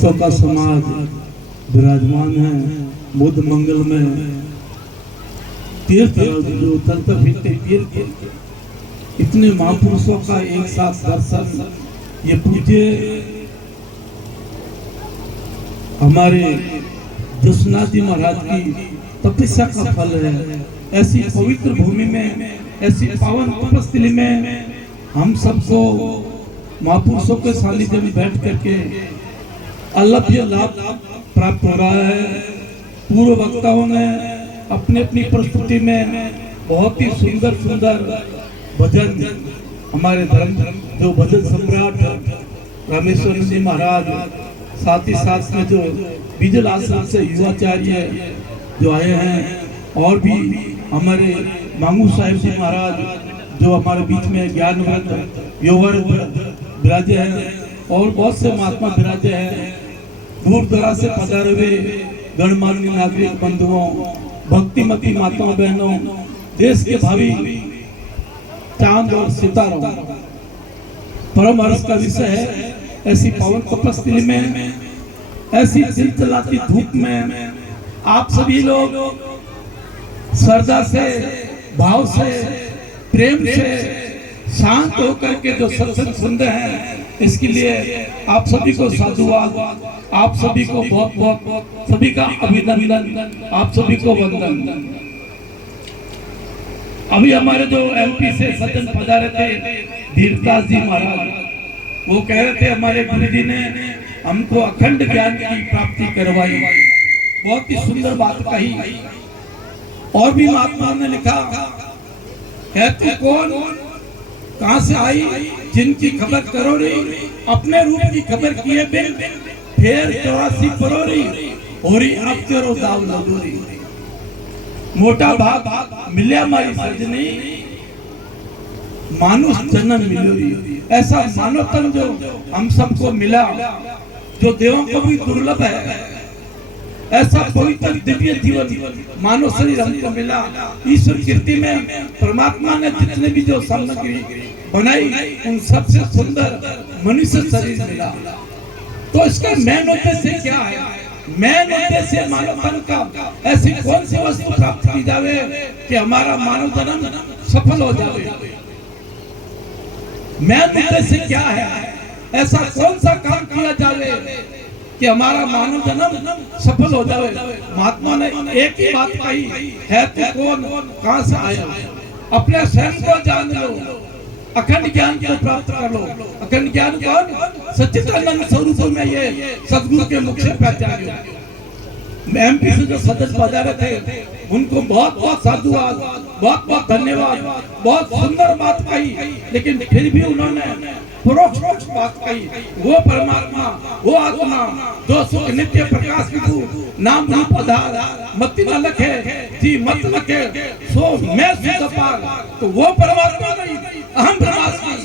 का समाज विराजमान है। बुद्ध मंगल में तीर्थ जो उतरते फिरते तीर्थ, इतने महापुरुषों का एक साथ दर्शन, ये पूज्य हमारे जसनाथ जी महाराज की तपस्या का फल है। ऐसी पवित्र भूमि में, ऐसी पावन तपस्थली में हम सबको महापुरुषों के सानिध्य में बैठ करके अलभ्य लाभ प्राप्त हो रहा है। पूर्व वक्ताओं ने अपनी अपनी प्रस्तुति में बहुत ही सुंदर सुंदर भजन, हमारे धर्म जो भजन सम्राट रामेश्वर जी महाराज, साथ ही साथ में जो बिजल आश्रम से युवाचार्य जो आए हैं, और भी हमारे मांगू साहिब जी महाराज जो हमारे बीच में ज्ञानवर्ध योगवर्ध विराजे हैं, और बहुत से महात्मा विराजे हैं। दूर दराज से पधारे हुए गणमान्य नागरिक बंधुओं, भक्तिमती माताओं बहनों, देश के भावी चांद और सितारों, परम हर्ष का विषय है। ऐसी पावन तपस्थली में, ऐसी चिलचिलाती धूप में आप सभी लोग श्रद्धा से, भाव से, प्रेम से शांत होकर के जो सत्संग सुन रहे हैं, इसके लिए आप सभी को साधुवाद, आप सभी को बहुत बहुत सभी का अभिनंदन, आप सभी को वंदन। अभी हमारे जो एमपी से सज्जन पधारे थे धीरदास जी महाराज, वो कह रहे थे हमारे गुरु जी ने हमको अखंड ज्ञान की प्राप्ति करवाई। बहुत ही सुंदर बात कही। और भी महात्माओं ने लिखा है, तू कौन, कहां से आई, जिनकी खबर करो रे, अपने रूप की खबर किए बिन फेर 84 परोरी, होरी अब तेरो दाव लदोरी। मोटा भाग मिल्या मारी सजनी, मानुष जन्म मिलोरी। ऐसा मानवतन जो हम सबको मिला, जो देवों को भी दुर्लभ है, ऐसा पवित्र दिव्य जीवन मानव शरीर हमको मिला। ईश्वर कीर्ति में परमात्मा ने जितने भी जो सामग्री बनाई, उन सबसे सुंदर मनुष्य शरीर मिला। तो इसका मेन उद्देश्य क्या है? मेन उद्देश्य मानवतन का ऐसी कौन सी वस्तु प्राप्त की जावे कि हमारा मानव जन्म सफल हो जावे। मेन उद्देश्य क्या है? ऐसा कौन सा काम किया जावे कि हमारा मानव जन्म सफल हो जावे। महात्मा ने एक ही बात कही है, तू कौन, कहां से आया, अपने स्वयं को जान लो, अखंड ज्ञान को प्राप्त कर लो। अखंड ज्ञान कौन? सच्चिदानंद स्वरूप में ये सदगुरु के मुख से पहचाने। एमपी से जो सदस्य पधारे थे, उनको बहुत बहुत साधुवाद, बहुत बहुत धन्यवाद। बहुत सुंदर बात कही, लेकिन फिर भी उन्होंने परोक्ष बात कही। वो परमात्मा, वो आत्मा जो सुख नित्य प्रकाश विभू नाम रूप आधार, मति न लखे जी मत लखे सो मैं सुख पार। तो वो परमात्मा नहीं, अहम ब्रह्मास्मि,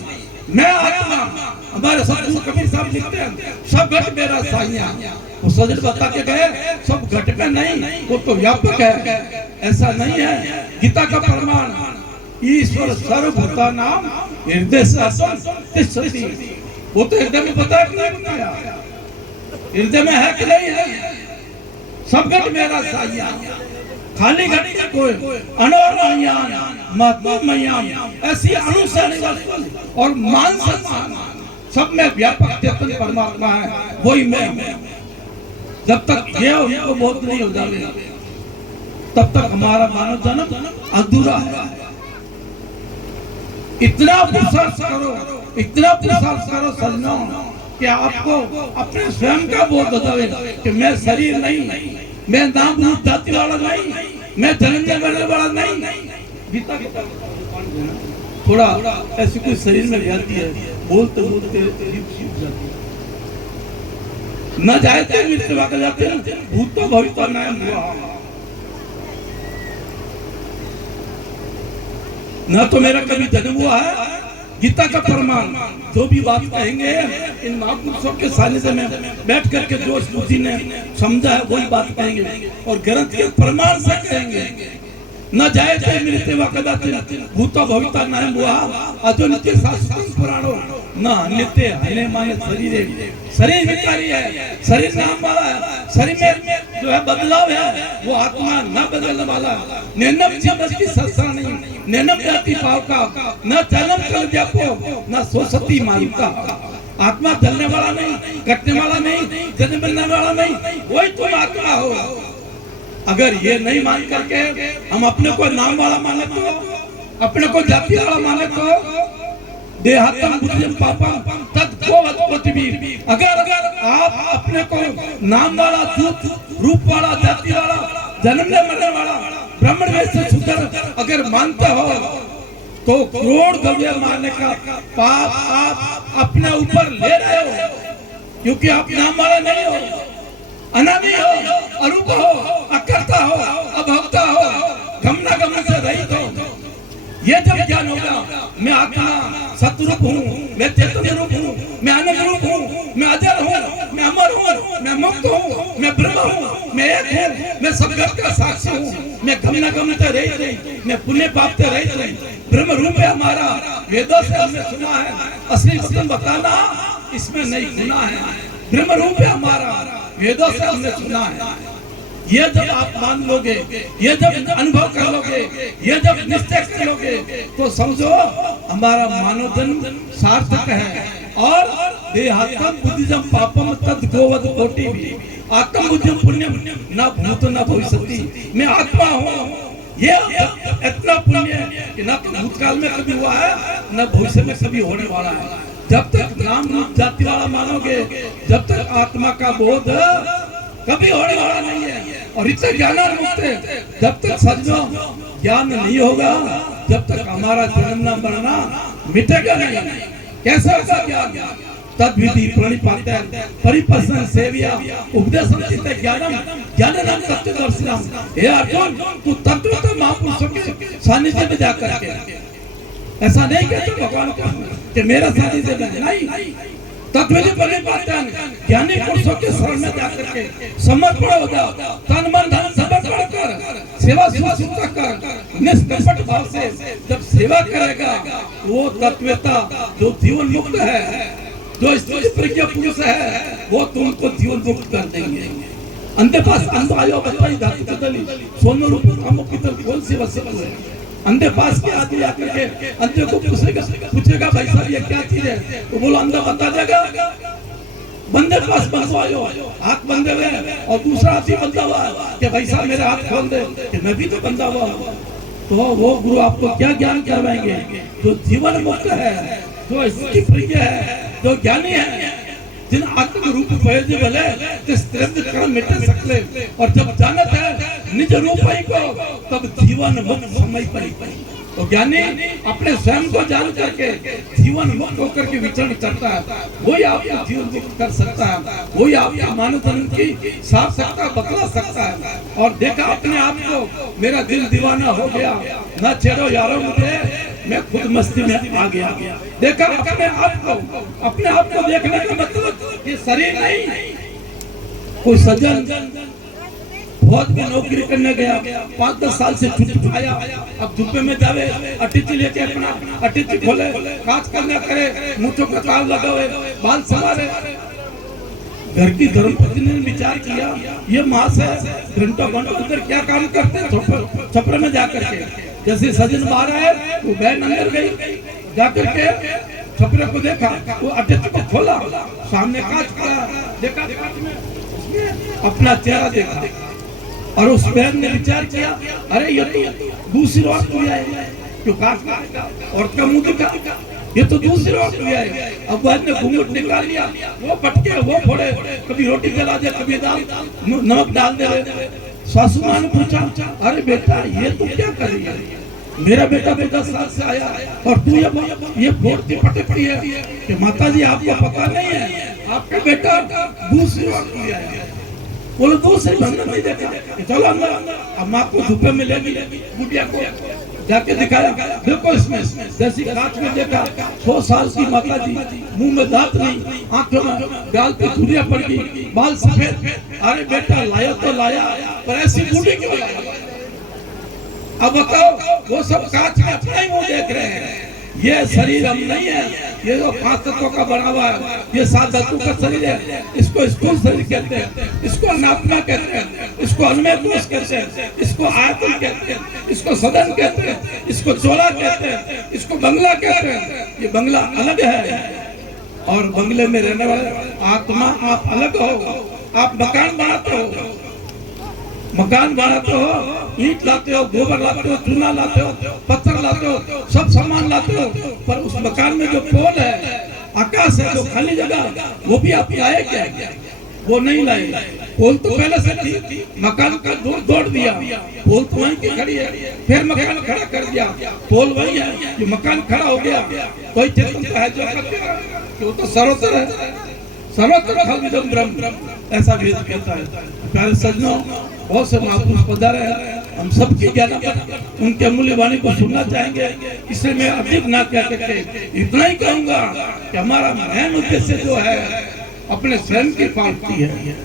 मैं आत्मा। हमारे सदगुरु कबीर साहब लिखते हैं, सब घट मेरा साइया। वो सजन बता के गए, सब घट में नहीं, वो तो व्यापक है। ऐसा नहीं है। गीता का प्रमाण, ईश्वर सर्वभूता नाम हृदय तिष्ठति। वो तो हृदय में बताया कि नहीं बताया? हृदय में है कि नहीं है? सब घट मेरा साइया, खाली घड़ी का कोई अनोरयान महात्मा मयान, ऐसी अनुसार और मान सम्मान सब में व्यापक चेतन परमात्मा है, वही मैं। जब तक ये हमको बहुत नहीं हो जाए, तब तक हमारा मानव जन्म अधूरा है। इतना पुरुषार्थ करो, इतना पुरुषार्थ करो सज्जनों, कि आपको अपने स्वयं का बोध हो जाए कि मैं शरीर नहीं, मैं नाम रूप जाति वाला नहीं, मैं जन्म मरने वाला नहीं। गीता की थोड़ा ऐसी कोई शरीर में जाती है, बोलते बोलते जाती है, न जाते मृत्यु वाक़ जाते हैं, भूत तो भविष्य नाम हुआ। न तो मेरा कभी जन्म हुआ है। गीता का प्रमाण, जो भी बात कहेंगे इन महापुरुषों के सानिध्य में बैठ करके जो बुद्धि ने समझा है वही बात कहेंगे, और ग्रंथ के प्रमाण से कहेंगे। न जायते मृत्युव कदाचित् भूतो भविता न हुआ अजो नित्य शास्त्र पुराणो न नित्य हने माने शरीर विकारी है, शरीर नाम वाला है, शरीर में जो है बदलाव है, वो आत्मा न बदलने वाला। नैनम जीवन की सत्सा नहीं, नैनम जाति पाव का, न जन्म कल जापो, न सोसती मालूम का। आत्मा जलने वाला नहीं, कटने वाला नहीं, जन्म बनने वाला नहीं, वही तुम आत्मा हो। अगर ये नहीं मान करके हम अपने को नाम वाला माने तो, अपने को जाति वाला माने तो, देहातम बुद्धिम पापम तद्भवत पृथ्वी। अगर आप अपने को नाम वाला, रूप वाला, जाति वाला, जन्मने मरने वाला, ब्राह्मण वैश्य शूद्र अगर मानते हो तो करोड़ द्रव्य मारने का पाप आप अपने ऊपर ले रहे हो, क्योंकि आप नाम वाला नहीं हो, अनादि हो, अरूप हो, अकर्ता हो, अभोक्ता हो, गमना गमन से रहित हो। ये जब ज्ञान होगा, मैं आत्मा सतरूप हूँ, मैं चैतन्य रूप हूँ, मैं आनंद रूप हूँ, मैं अजर हूँ, मैं अमर हूँ, मैं मुक्त हूँ, मैं ब्रह्म हूँ, मैं एक हूँ, मैं सब जगत का साक्षी हूँ, मैं गमना गमन से रहित नहीं, मैं पुण्य पाप से रहित नहीं, ब्रह्म रूप है हमारा। वेदों से हमने सुना है, असली वचन बताना इसमें नहीं सुना है। ब्रह्म रूप है हमारा, वेदों से हमने सुना है। ये जब आप मान लोगे, ये जब अनुभव कर लोगे, ये जब निश्चय कर लोगे, तो समझो हमारा मानव जन्म सार्थक है। और देहात्म बुद्धिजम पापम तद गोवद कोटि भी आत्म बुद्धिम पुण्यम न भूत न भविष्यति। मैं आत्मा हूँ, ये इतना पुण्य कि न तो भूतकाल में कभी हुआ है, न भविष्य में कभी होने वाला है। जब तक नाम रूप जाति वाला मानोगे, जब तक आत्मा का बोध कभी होने वाला नहीं है। और इतने ज्ञानान्वित जब तक सजनो ज्ञान नहीं होगा, जब तक हमारा जन्मना मरना मिटेगा नहीं। कैसा होगा ज्ञान? तद विधि प्रणिपाते परिपसन सेविया उपदेशम चित्ते ज्ञानम ज्ञाननाम तत्वदर्शिनम। हे अर्जुन, तू तत्वतः महापुरुषों के सानिध्य में जाकर के ऐसा नहीं कहते भगवान को कि मेरा सानिध्य में नहीं, तत्वविधि परिपातन ज्ञानी पुरुषों के शरण में जाकर के समर्पण हो जाओ, तन मन धन समर्पण कर, सेवा शुश्रूषा कर, निष्कपट भाव से जब सेवा करेगा, वो तत्वता जो जीवन मुक्त है, जो स्थिति प्रज्ञा पुरुष है, वो तुमको जीवन मुक्त कर देंगे। अंधे पास अंध आयो बताई धातु बदली सोनो रूप कामो पितर कौन सी वस्तु है। अंधे पास के आदमी आकर के अंधे को पूछेगा भाई साहब ये क्या चीज है, तो बोलो अंधा बता देगा। बंदे पास बंधवायो, हाथ बंधे हुए और दूसरा आदमी बंधा हुआ कि भाई साहब मेरे हाथ खोल दे, कि मैं भी तो बंधा हुआ। तो वो गुरु आपको क्या ज्ञान करवाएंगे? जो जीवन मुक्त है, जो इसकी प्रिय है, जो ज्ञानी है, जिन आत्म रूप पहले भले जिस कर्म मिटे सकले, और जब जानत है निज रूप ही को, तब जीवन मुक्त समय पर। तो ज्ञानी अपने स्वयं को जान करके जीवन मुक्त होकर के विचरण करता है, वही आपको जीवन मुक्त कर सकता है, वही आपके मानव जन्म की सार्थकता बतला सकता है। और देखा अपने आप को, मेरा दिल दीवाना हो गया, न छेड़ो यारो मुझे, मैं खुद मस्ती में आ गया। देखा अपने आप को देखने का मतलब ये शरीर नहीं। कोई सज्जन बहुत में नौकरी करने गया, 5-10 साल से छुट्टी आया, अब धूपे में जावे, अटिची लेके अपना अटिची खोले, काज करना करे, मुँचों का ताल लगावे, बाल संवारे। घर की धर्मपत्नी ने विचार किया, ये माँ से घंटों उधर क्या काम करते हैं छपरे में जाकर के। जैसे सजन बाहर आए, वो बहन अंदर गई, जाकर के छपरे को देखा, वो अटिची को खोला, सामने कांच खड़ा, देखा कांच में अपना चेहरा देखा, और उस बहन ने विचार किया, अरे ये तो दूसरी औरत हुई है, क्यों काट और का मुंह दिखा, ये तो दूसरी औरत हुई है। अब बहन ने घूंघट निकाल लिया, वो पटके वो फोड़े, कभी रोटी जला दे, कभी दाल नमक डाल दे। सासू माँ ने पूछा, अरे बेटा ये तू क्या कर रही है? मेरा बेटा 10 साल से आया और तू ये फोड़ती पटकती है कि माता जी आपको पता नहीं है, आपका बेटा दूसरी औरत हुई है। बोलो दूसरी बंदर नहीं देखा, चलो अंदर। अब माँ को धूपे में ले गई, गुड़िया को जाके दिखाया, देखो इसमें जैसी कांच में देखा, 100 साल की माता जी, मुंह में दांत नहीं, आंखों में गाल पे धुरिया पड़ गई, बाल सफेद। अरे बेटा लाया तो लाया, पर ऐसी बूढ़ी क्यों लाया? अब बताओ, वो सब कांच में अपना ही मुंह देख रहे हैं। ये शरीर हम नहीं है, ये जो 5 तत्वों का बना हुआ है, ये 7 धातु का शरीर है। इसको स्थूल शरीर कहते हैं, इसको अनात्मा कहते हैं, इसको अन्मय कोश कहते हैं, इसको आयतन कहते हैं, इसको सदन कहते हैं, इसको चोला कहते हैं, इसको बंगला कहते हैं। ये बंगला अलग है और बंगले में रहने वाले आत्मा आप अलग हो। आप मकान बनाते हो, मकान बनाते हो, ईंट लाते हो, गोबर लाते हो, चूना लाते हो, पत्थर लाते हो, सब सामान लाते हो, पर उस मकान में जो पोल है, आकाश है, जो खाली जगह, वो भी आप लाए क्या? वो नहीं लाए। पोल तो पहले से थी, मकान का तोड़ दिया, पोल तो वहीं की खड़ी है, फिर मकान खड़ा कर दिया, पोल वही है, ये मकान खड़ा हो गया। कोई चेतन है जो तो सर्वत्र है, सर्वत्र खलविदं ब्रह्म, ऐसा वेद कहता है। प्यारे सज्जनों, बहुत से महापुरुष पधारे हैं, हम सबकी ज्ञान उनके अमूल्य वाणी को सुनना चाहेंगे। इसलिए मैं अधिक ना कह करके इतना ही कहूंगा कि हमारा मेन उद्देश्य जो है अपने स्वयं की प्राप्ति है।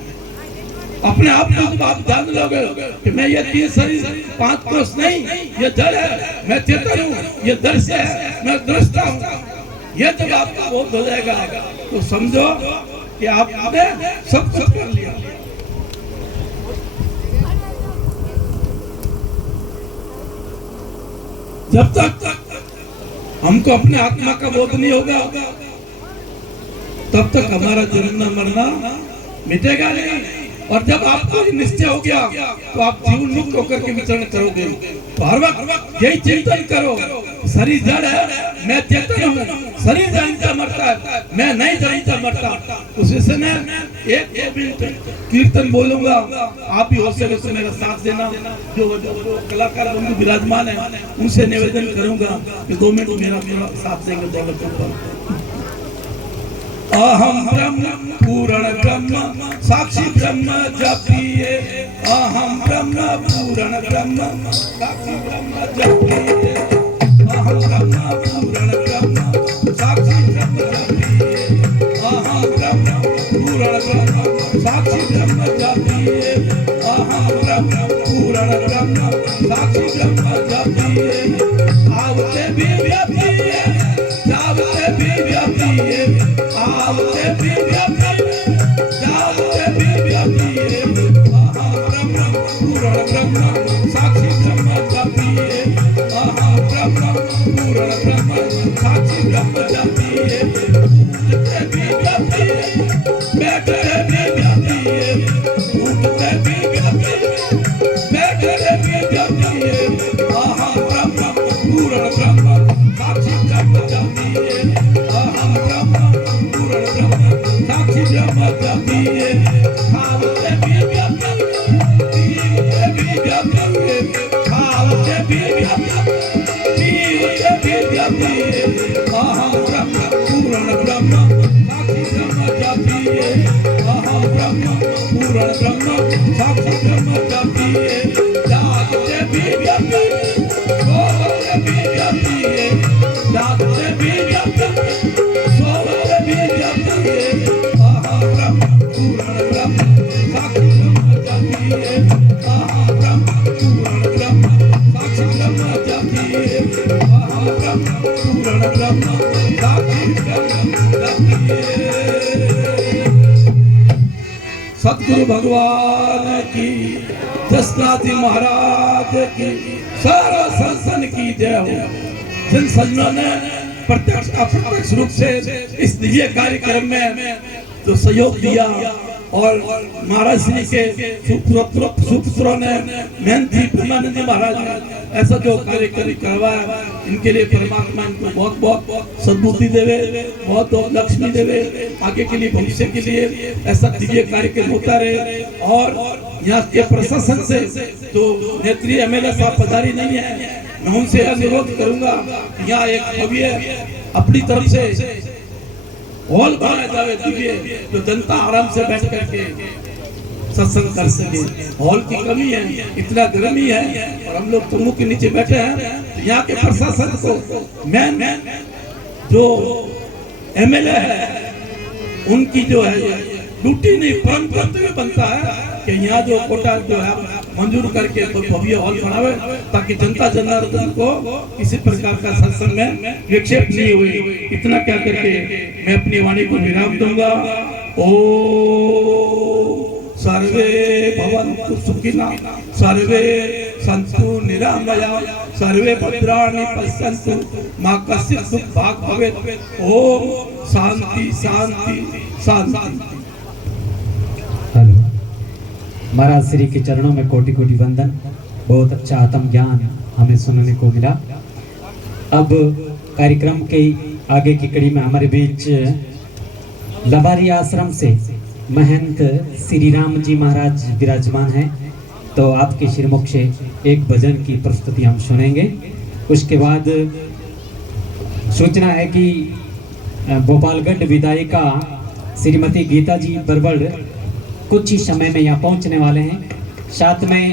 अपने आप को आप जान लोगे कि मैं ये 3 शरीर 5 कोष नहीं, ये जड़ है, मैं चेतन हूँ, ये दृश्य है, मैं दृष्टा हूँ। ये जब आपका बोध हो जाएगा तो समझो कि आपने सब कुछ कर लिया। जब तक हमको अपने आत्मा का बोध नहीं होगा, तब तक हमारा जन्मना मरना मिटेगा नहीं। और जब आपको निश्चय हो गया तो आप जीवन मुक्त होकर के विचरण करोगे। तो हर वक्त यही चिंतन करो, शरीर जड़ है, मैं चेतन हूँ, शरीर जानता मरता है, मैं नहीं जानता मरता। उस विषय में एक कीर्तन बोलूंगा, आप भी हो सके तो मेरा साथ देना। जो कलाकार बंधु विराजमान है उनसे निवेदन करूंगा कि 2 मिनट मेरा साथ देंगे दौलत पर। अहम ब्रह्म पूर्ण ब्रह्म साक्षी ब्रह्म जपिए, अहम ब्रह्म पूर्ण ब्रह्म साक्षी ब्रह्म जपिए, अहम ब्रह्म पूर्ण ब्रह्म साक्षी ब्रह्म जपिए, अहम ब्रह्म पूर्ण ब्रह्म साक्षी ब्रह्म जपिए, अहम ब्रह्म पूर्ण ब्रह्म साक्षी ब्रह्म जपिए। आवते भी व्यापिए, जावते भी व्यापिए, आवते भी व्यापिए, जावते भी व्यापिए, अहम ब्रह्म पूर्ण ब्रह्म साक्षी ब्रह्म जपिए, अहम ब्रह्म पूर्ण ब्रह्म साक्षी ब्रह्म जपिए। उठते भी व्यापिए, बैठते भी व्यापिए, उठते भी व्यापिए, बैठते भी व्यापिए, अहम ब्रह्म पूर्ण ब्रह्म साक्षी ब्रह्म जपिए, अहम ब्रह्म पूर्ण ब्रह्म साक्षी ब्रह्म जपिए। खावते भी व्यापिए, पीवते भी व्यापिए, खावते भी व्यापिए, पीवते भी व्यापिए, अहम ब्रह्म पूर्ण ब्रह्म साक्षी ब्रह्म जपिए, अहम ब्रह्म पूर्ण ब्रह्म साक्षी ब्रह्म जपिए। जागते भी व्यापिए, सोते भी व्यापिए, जागते भी व्यापिए, सोते भी व्यापिए, अहम ब्रह्म पूर्ण ब्रह्म साक्षी ब्रह्म जपिए, अहम ब्रह्म पूर्ण ब्रह्म साक्षी ब्रह्म जपिए, अहम ब्रह्म पूर्ण ब्रह्म साक्षी ब्रह्म जपिए। सतगुरु भगवान की, जसनाथी महाराज की, सारा संसन की जय हो। जिन सज्जनों ने प्रत्यक्ष अप्रत्यक्ष रूप से इस दिव्य कार्यक्रम में जो सहयोग दिया और महाराज श्री के सुपुत्रों ने मेहनत की, ब्रह्मानंद जी महाराज ने ऐसा जो कार्यक्रम करवाया, इनके लिए परमात्मा इनको बहुत बहुत सद्बुद्धि देवे, बहुत बहुत लक्ष्मी देवे। आगे के लिए, भविष्य के लिए ऐसा दिव्य कार्यक्रम होता रहे। और यहाँ के प्रशासन से जो नेत्री एमएलए साहब पधारी नहीं है, मैं उनसे अनुरोध करूंगा, यहाँ एक भव्य अपनी तरफ से हॉल बनाया जाए दिव्य, जो जनता आराम से बैठ करके सत्संग कर सके। हॉल की कमी है, इतना गर्मी है और हम लोग तुमों के नीचे बैठे हैं। यहाँ के प्रशासन को मेन जो एमएलए है उनकी जो है ड्यूटी नहीं परम कर्तव्य बनता है कि यहाँ जो कोटा जो है मंजूर करके तो भव्य हॉल बनावे ताकि जनता जनार्दन को किसी प्रकार का सत्संग में विक्षेप नहीं हुई। इतना क्या करके मैं अपनी वाणी को विराम दूंगा। ओ सर्वे भवन्तु सुखिनः, सर्वे सन्तु निरामया, सर्वे भद्राणि पश्यन्तु, मा कश्चित् दुःखभाग् भवेत्। ओम शांति शांति शांति। हेलो, महाराज श्री के चरणों में कोटि कोटि वंदन। बहुत अच्छा आत्म ज्ञान हमें सुनने को मिला। अब कार्यक्रम के आगे की कड़ी में हमारे बीच लबारी आश्रम से महंत श्री राम जी महाराज विराजमान हैं, तो आपके श्रीमुख से एक भजन की प्रस्तुति हम सुनेंगे। उसके बाद सूचना है कि भोपालगढ़ विधायिका श्रीमती गीता जी बरवड़ कुछ ही समय में यहाँ पहुँचने वाले हैं। साथ में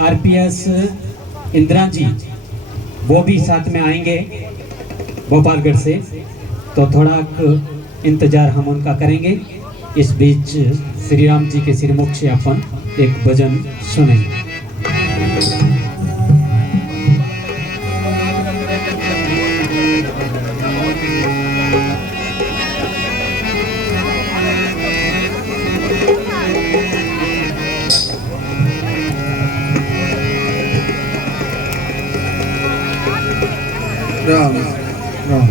आरपीएस इंदिरा जी वो भी साथ में आएंगे भोपालगढ़ से, तो थोड़ा इंतजार हम उनका करेंगे। इस बीच श्री राम जी के श्रीमुख से अपन एक भजन सुनेंगे। राम राम।